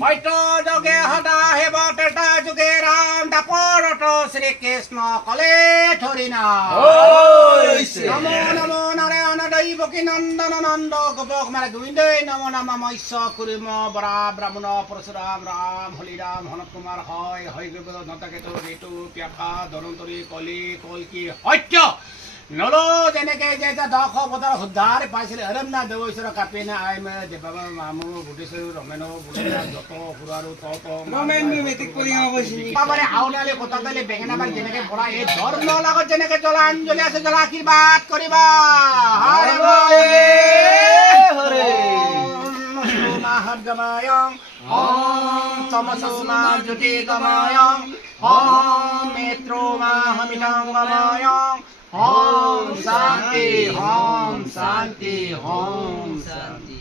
সত্য যোগে সদা হেব ত্ৰেতা যুগে ৰাম দাপৰত শ্ৰীকৃষ্ণ কলে ধৰি নাম নমো নমো নাৰায়ণ দৈৱকী নন্দন নন্দ গোপক মাৰে গোবিন্দই নমো নম মৎস্য কুৰিম বৰা ব্ৰাহ্মণ পৰশুৰাম ৰাম হলিৰাম হনত কুমাৰ হয় হয় নতাকেতু ঋতু প্যাসা ধনন্তৰী কলি কলকি সত্য নলো যেনেকে যে 10 বছৰ উদ্ধাৰ পাইছিলে অৰণ্যনাথ দেৱেশ্বৰ কাপিনে আইম দেৱাম মামু বুদ্ধেশ্বৰ ৰমেন বুলিয়া যত পুৰাৰু তত ৰমেন মেট্ৰিক পৰীক্ষা হৈছিল বাবাৰে আউনালে কটালে বেঙেনাবাৰ যেনেকে পঢ়া এই ধৰ্ম লগত যেনেকে জলাঞ্জলি আছে জলা আশীৰ্বাদ কৰিবা হৰে হৰে মহাগমায়ং ওম তমসোমা জ্যোতিগমায়ং ওম নেত্ৰোমা হমিতংগমায়ং Om Shanti, Om Shanti, Om Shanti.